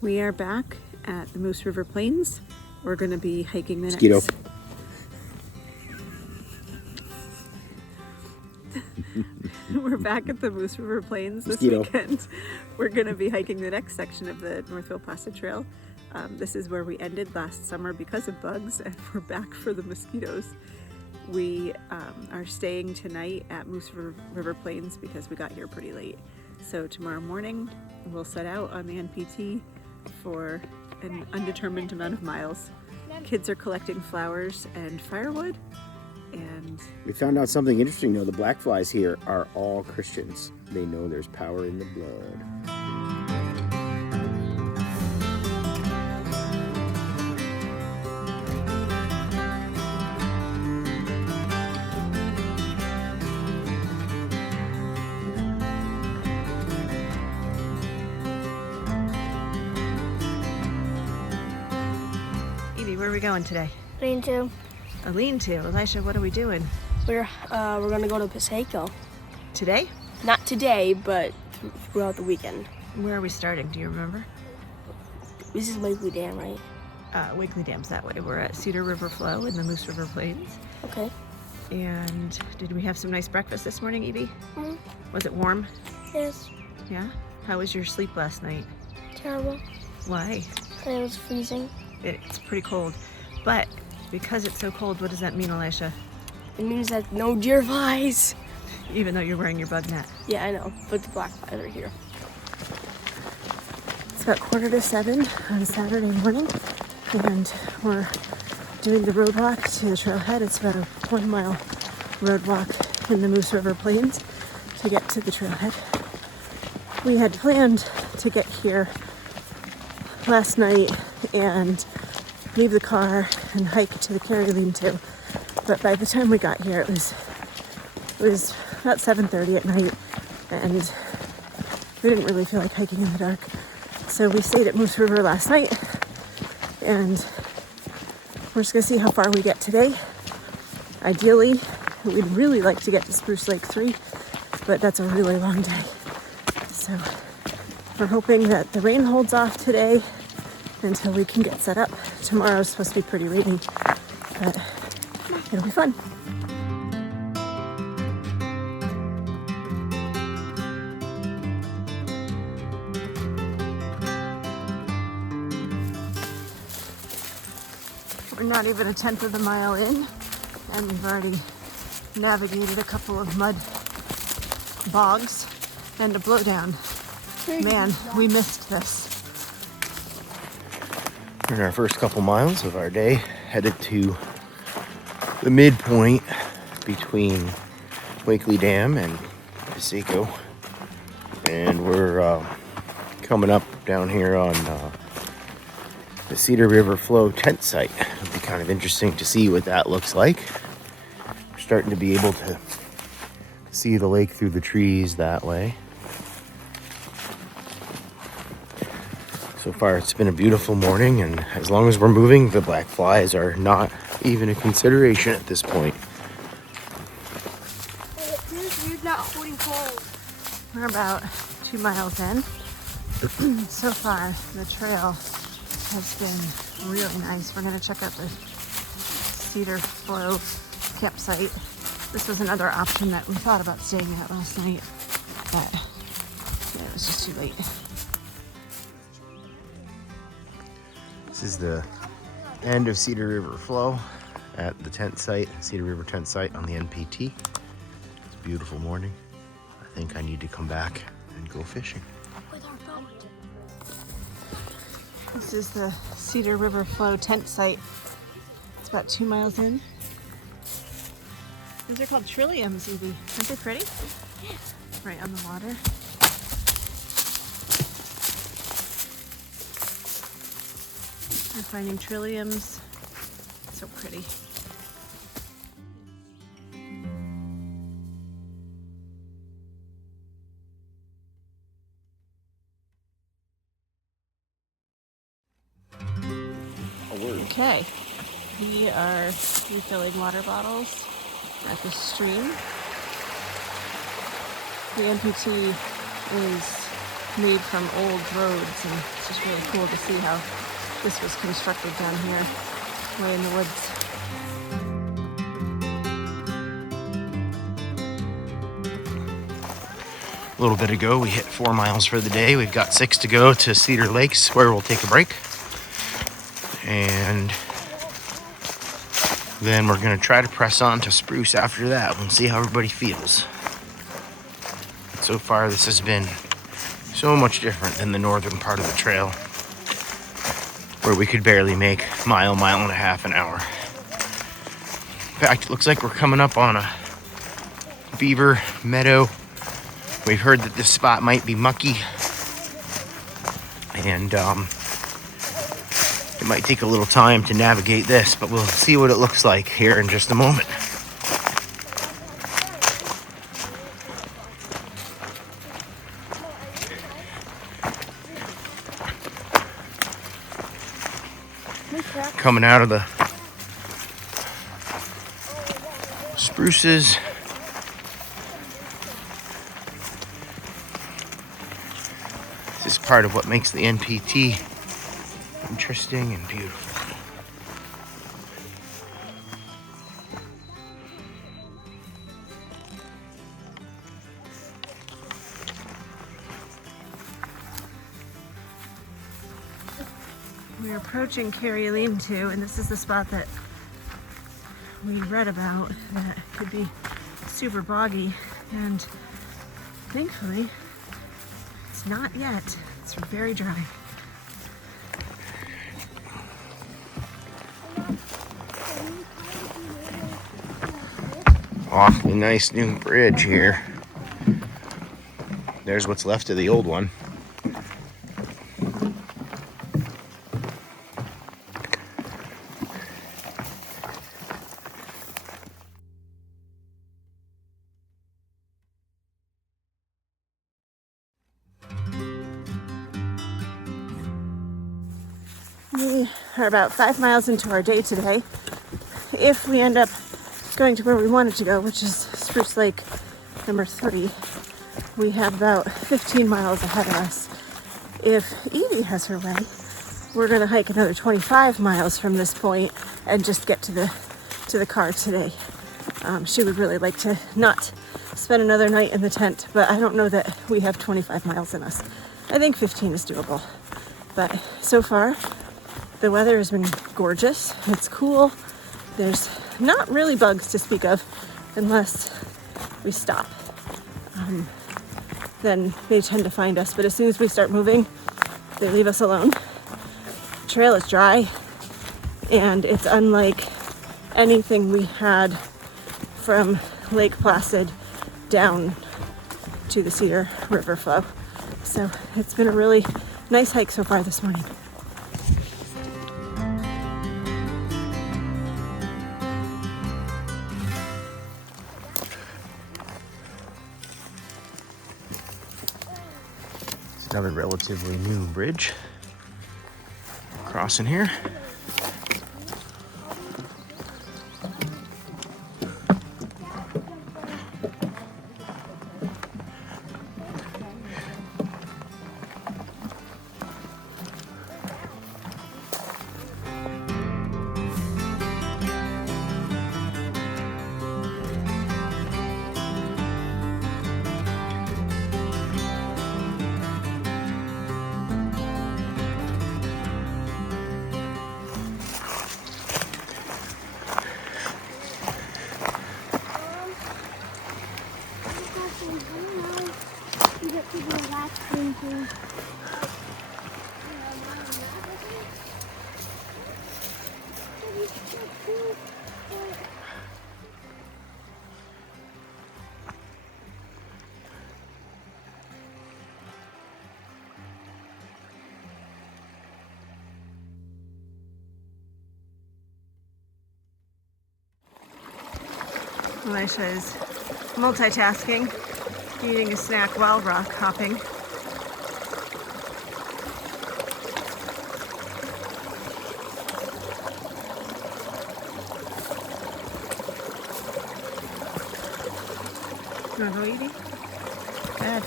We are back at the Moose River Plains. We're going to be hiking the Mosquito. next... We're back at the Moose River Plains this Mosquito. weekend. We're going to be hiking the next section of the Northville Placid Trail. This is where we ended last summer because of bugs, and we're back for the mosquitoes. We are staying tonight at Moose River Plains because we got here pretty late. So tomorrow morning we'll set out on the NPT for an undetermined amount of miles. Kids are collecting flowers and firewood, and We found out something interesting though. The black flies here are all Christians. They know there's power in the blood. where are we going today? Lean-to. A lean-to. Elisha, what are we doing? We're gonna go to Piseco. Today? Not today, but throughout the weekend. Where are we starting? Do you remember? This is Wakely Dam, right? Wakely Dam's that way. We're at Cedar River Flow in the Moose River Plains. Okay. And did we have some nice breakfast this morning, Evie? Mm-hmm. Was it warm? Yes. Yeah? How was your sleep last night? Terrible. Why? It was freezing. It's pretty cold. But because it's so cold, what does that mean, Elisha? It means that no deer flies. Even though you're wearing your bug net. Yeah, I know, but the black flies are here. It's about 6:45 on Saturday morning, and we're doing the road walk to the trailhead. It's about a 1 mile road walk in the Moose River Plains to get to the trailhead. We had planned to get here last night and leave the car and hike to the Carry Lean-to, but by the time we got here it was about 7:30 at night, and we didn't really feel like hiking in the dark, so we stayed at Moose River last night, and we're just gonna see how far we get today. Ideally, we'd really like to get to Spruce Lake 3, but that's a really long day, so we're hoping that the rain holds off today until we can get set up. Tomorrow's supposed to be pretty rainy, but it'll be fun. We're not even a tenth of the mile in, and we've already navigated a couple of mud bogs and a blowdown. Man, we missed this. We're in our first couple miles of our day, headed to the midpoint between Wakely Dam and Piseco, and we're coming up down here on the Cedar River Flow tent site. It'll be kind of interesting to see what that looks like. We're starting to be able to see the lake through the trees that way. So far it's been a beautiful morning, and as long as we're moving, the black flies are not even a consideration at this point. You're not holding cold. We're about 2 miles in. So far, the trail has been really nice. We're going to check out the Cedar Flow campsite. This was another option that we thought about staying at last night, but yeah, it was just too late. This is the end of Cedar River Flow at the tent site, Cedar River tent site on the NPT. It's a beautiful morning. I think I need to come back and go fishing. This is the Cedar River Flow tent site. It's about 2 miles in. These are called trilliums, Evie. Aren't they pretty? Yeah. Right on the water. We're finding trilliums. So pretty. Okay, we are refilling water bottles at the stream. The NPT is made from old roads, and it's just really cool to see how this was constructed down here, way in the woods. A little bit ago, we hit 4 miles for the day. We've got 6 to go to Cedar Lakes, where we'll take a break. And then we're gonna try to press on to Spruce after that and see how everybody feels. So far, this has been so much different than the northern part of the trail, where we could barely make mile and a half an hour. In fact, it looks like we're coming up on a beaver meadow. We've heard that this spot might be mucky, and it might take a little time to navigate this, but we'll see what it looks like here in just a moment. Coming out of the spruces. This is part of what makes the NPT interesting and beautiful. We're approaching Carrie Lean-To, and this is the spot that we read about that could be super boggy, and thankfully it's not yet. It's very dry. Awfully nice new bridge here. There's what's left of the old one. We are about 5 miles into our day today. If we end up going to where we wanted to go, which is Spruce Lake number 3, we have about 15 miles ahead of us. If Evie has her way, we're going to hike another 25 miles from this point and just get to the car today. She would really like to not spend another night in the tent, but I don't know that we have 25 miles in us. I think 15 is doable. But so far, the weather has been gorgeous. It's cool. There's not really bugs to speak of unless we stop. Then they tend to find us. But as soon as we start moving, they leave us alone. The trail is dry, and it's unlike anything we had from Lake Placid down to the Cedar River flow. So it's been a really nice hike so far this morning. Another relatively new bridge crossing here. Elisha is multitasking, eating a snack while rock hopping. You wanna go, Edie? Go ahead.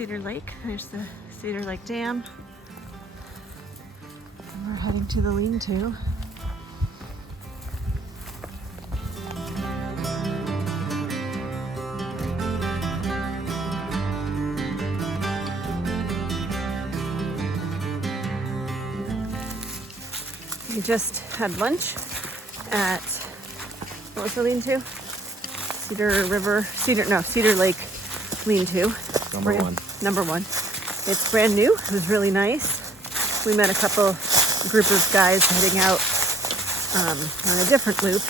Cedar Lake. There's the Cedar Lake Dam. And we're heading to the lean-to. We just had lunch at, what was the lean-to? Cedar Lake lean-to. Number one. It's brand new. It was really nice. We met a group of guys heading out on a different loop,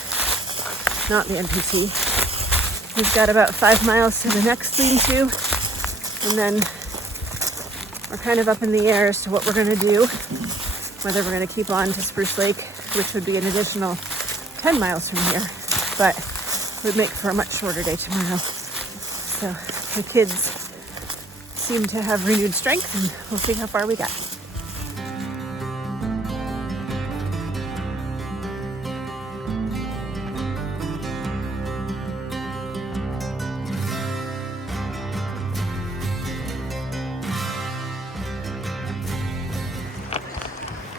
not the NPT. We've got about 5 miles to the next lean-to, and then we're kind of up in the air as to what we're going to do, whether we're going to keep on to Spruce Lake, which would be an additional 10 miles from here, but would make for a much shorter day tomorrow. So the kids seem to have renewed strength, and we'll see how far we get.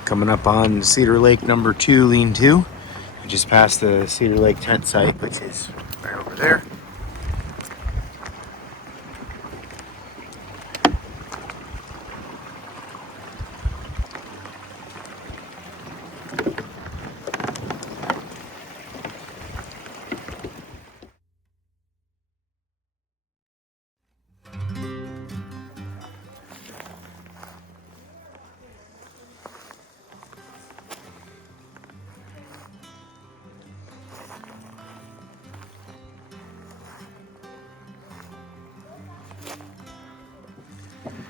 Coming up on Cedar Lake number 2 lean-to. We just passed the Cedar Lake tent site, which is right over there.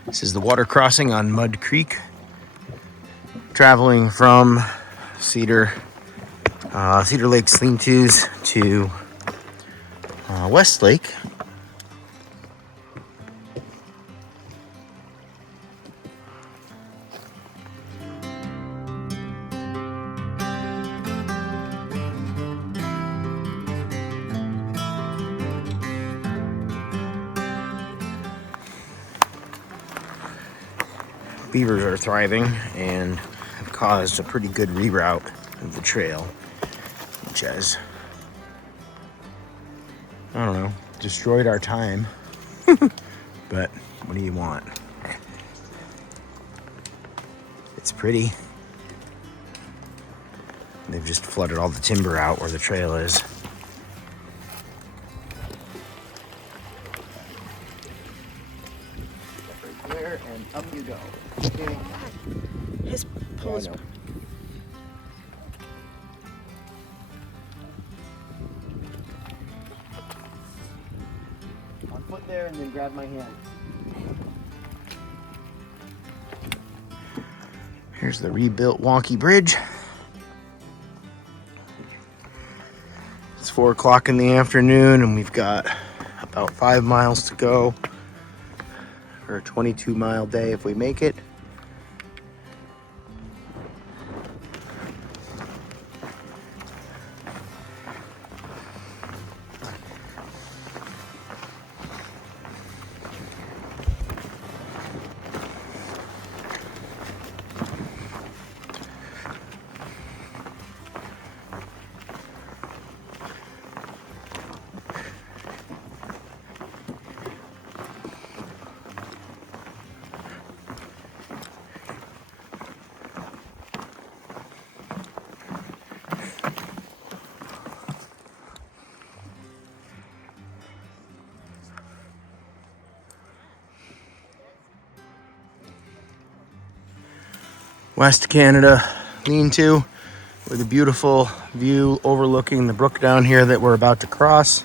This is the water crossing on Mud Creek, traveling from Cedar Lake's lean-tos to West Lake. Beavers are thriving and have caused a pretty good reroute of the trail, which has, I don't know, destroyed our time. But what do you want? It's pretty. They've just flooded all the timber out where the trail is. Right there, and up you go. Okay. His pole's One foot there and then grab my hand. Here's the rebuilt wonky bridge. It's 4 o'clock in the afternoon and we've got about 5 miles to go for a 22-mile day if we make it. West Canada lean-to with a beautiful view overlooking the brook down here that we're about to cross.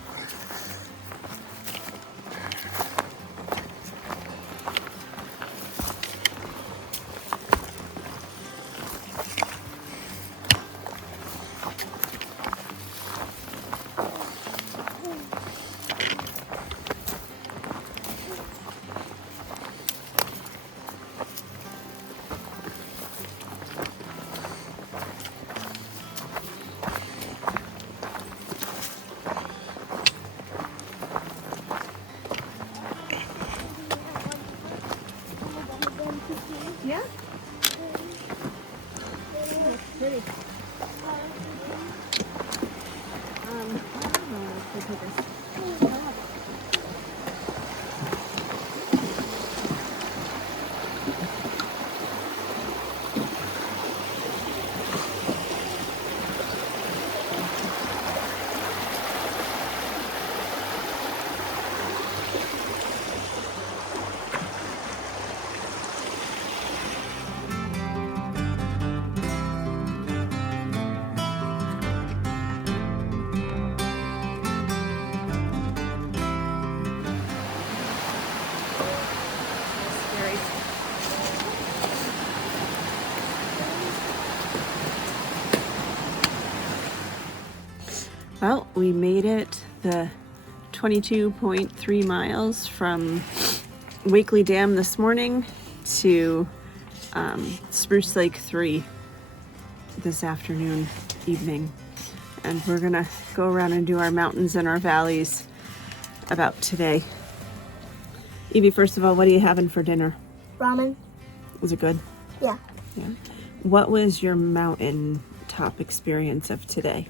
pretty. I don't know if they put this. Well, we made it the 22.3 miles from Wakely Dam this morning to Spruce Lake 3 this evening. And we're gonna go around and do our mountains and our valleys about today. Evie, first of all, what are you having for dinner? Ramen. Was it good? Yeah. Yeah. What was your mountain top experience of today?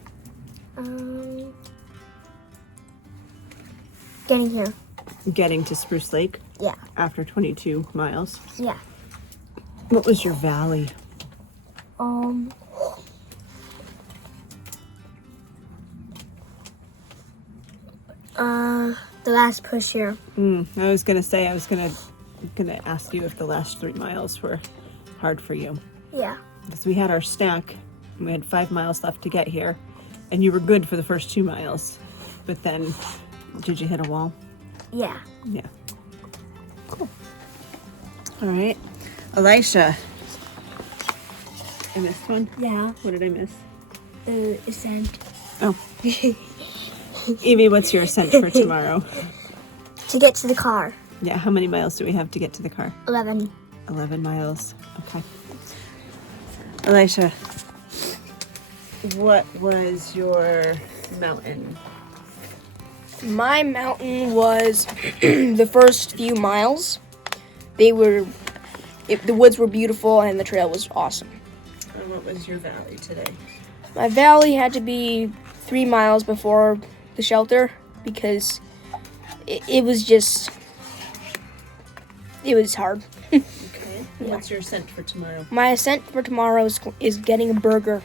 Getting here. Getting to Spruce Lake? Yeah. After 22 miles? Yeah. What was your valley? The last push here. I was gonna ask you if the last 3 miles were hard for you. Yeah. Because we had our snack, and we had 5 miles left to get here, and you were good for the first 2 miles, but then, did you hit a wall? Yeah. Yeah. Cool. All right. Elisha. I missed one? Yeah. What did I miss? Ascent. Oh. Evie, what's your ascent for tomorrow? To get to the car. Yeah, how many miles do we have to get to the car? 11. 11 miles. Okay. Elisha, what was your mountain? My mountain was the first few miles. The woods were beautiful and the trail was awesome. And what was your valley today? My valley had to be 3 miles before the shelter because it was hard. Okay. And what's your ascent for tomorrow? My ascent for tomorrow is getting a burger.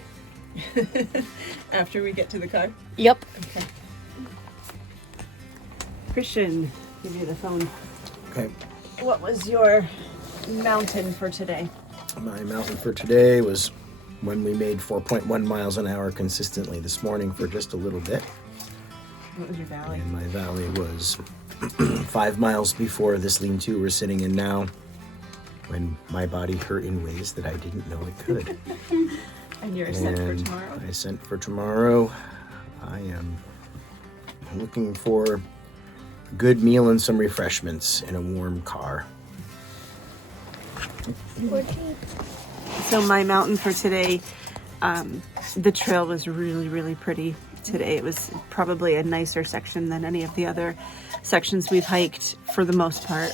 After we get to the car? Yep. Okay. Christian, give you the phone. Okay. What was your mountain for today? My mountain for today was when we made 4.1 miles an hour consistently this morning for just a little bit. What was your valley? And my valley was 5 miles before this lean-to we're sitting in now, when my body hurt in ways that I didn't know it could. And your ascent for tomorrow? My ascent for tomorrow, I am looking for a good meal and some refreshments in a warm car. So my mountain for today, the trail was really, really pretty today. It was probably a nicer section than any of the other sections we've hiked for the most part,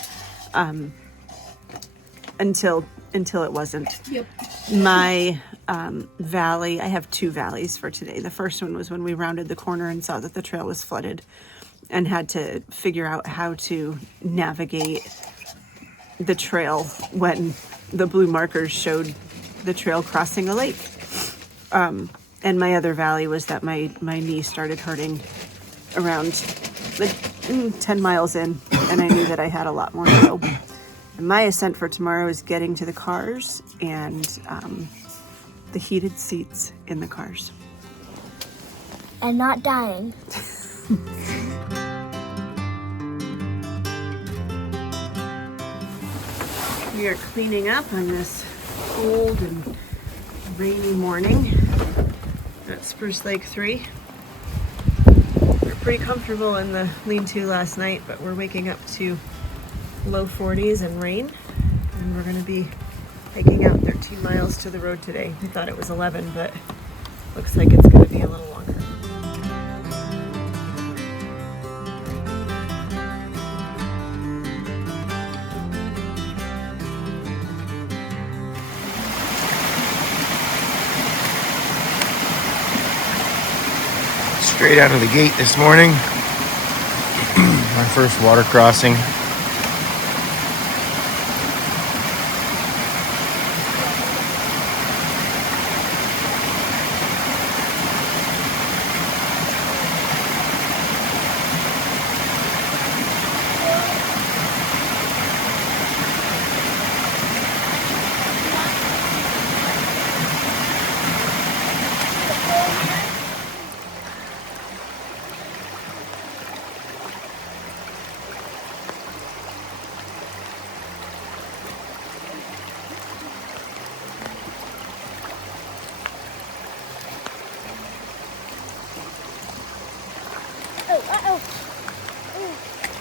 until it wasn't. Yep. My valley, I have 2 valleys for today. The first one was when we rounded the corner and saw that the trail was flooded and had to figure out how to navigate the trail when the blue markers showed the trail crossing a lake. And my other valley was that my knee started hurting around 10 miles in, and I knew that I had a lot more to go. And my ascent for tomorrow is getting to the cars and the heated seats in the cars. And not dying. We are cleaning up on this cold and rainy morning at Spruce Lake 3. We were pretty comfortable in the lean-to last night, but we're waking up to low 40s and rain, and we're going to be hiking out 13 miles to the road today. We thought it was 11, but looks like it's going to be a little longer. Straight out of the gate this morning. My first water crossing.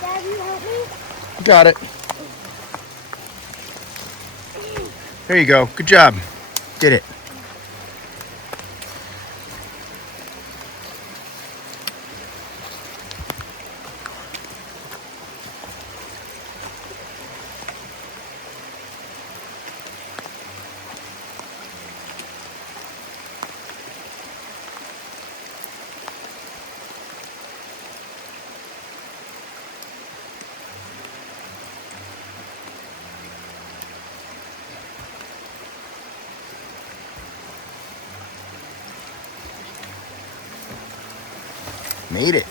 Dad, you help me? Got it. There you go. Good job. Did it. Made it.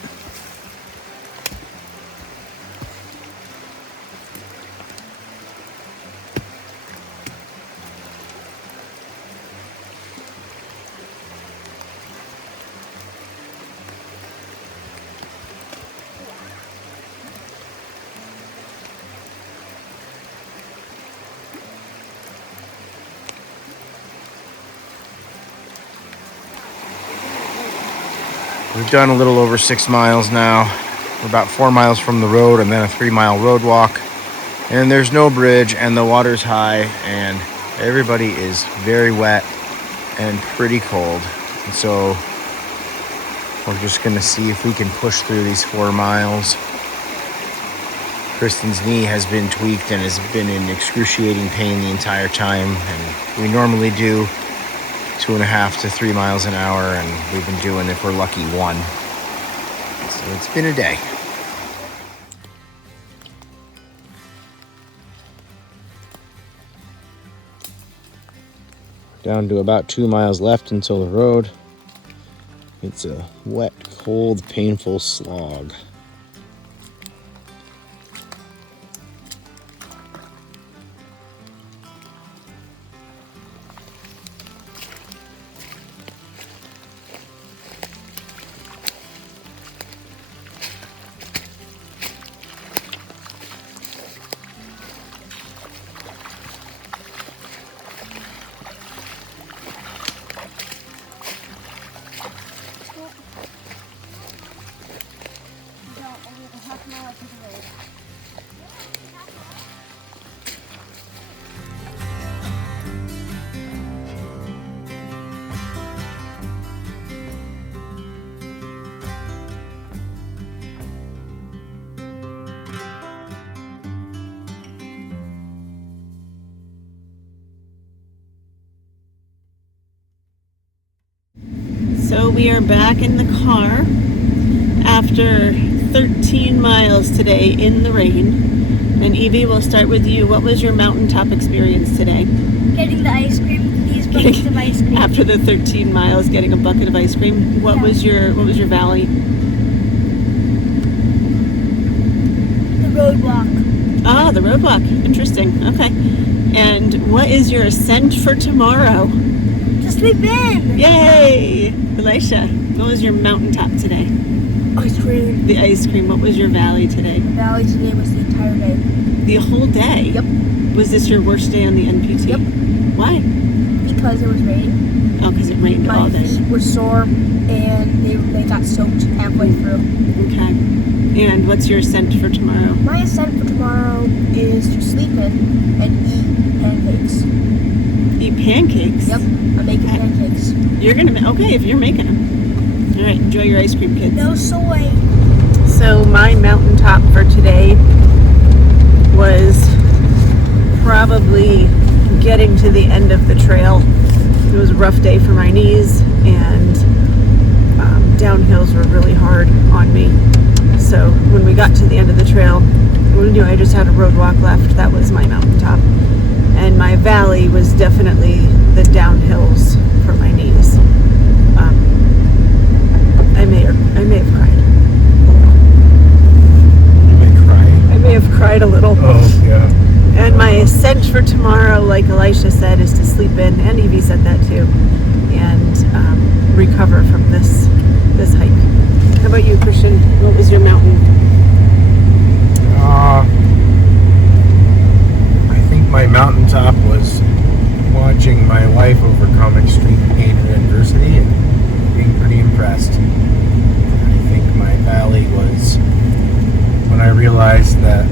We've done a little over 6 miles now. We're about 4 miles from the road and then a 3-mile road walk. And there's no bridge and the water's high and everybody is very wet and pretty cold. And so we're just gonna see if we can push through these 4 miles. Kristen's knee has been tweaked and has been in excruciating pain the entire time. And we normally do 2.5 to 3 miles an hour, and we've been doing, if we're lucky, 1. So it's been a day. Down to about 2 miles left until the road. It's a wet, cold, painful slog. So we are back in the car after 13 miles today in the rain. And Evie, we'll start with you. What was your mountaintop experience today? Getting the ice cream. These buckets of ice cream. After the 13 miles, getting a bucket of ice cream. What was your valley? The road walk. Ah, the road walk. Interesting. Okay. And what is your ascent for tomorrow? To sleep in. Yay! Elisha, what was your mountaintop today? Ice cream. The ice cream. What was your valley today? The valley today was the entire day. The whole day? Yep. Was this your worst day on the NPT? Yep. Why? Because it was raining. Oh, because it rained My all day. feet were sore and they got soaked halfway through. Okay. And what's your ascent for tomorrow? My ascent for tomorrow is to sleep in and eat pancakes. Eat pancakes? Yep, I'm making pancakes. You're gonna, okay, if you're making them. All right, enjoy your ice cream, kids. No soy. So my mountaintop for today was probably getting to the end of the trail. It was a rough day for my knees, and downhills were really hard on me. So when we got to the end of the trail, we knew I just had a road walk left. That was my mountaintop. And my valley was definitely the downhills for my knees. I may have cried. You may cry. I may have cried a little. Oh, yeah. And my ascent for tomorrow, like Elisha said, is to sleep in, and Evie said that too, and recover from this hike. How about you, Christian? What was your mountain? I think my mountaintop was watching my wife overcome extreme pain and adversity and being pretty impressed. I think my valley was when I realized that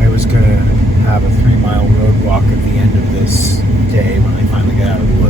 I was going to have a 3-mile road walk at the end of this day when I finally got out of the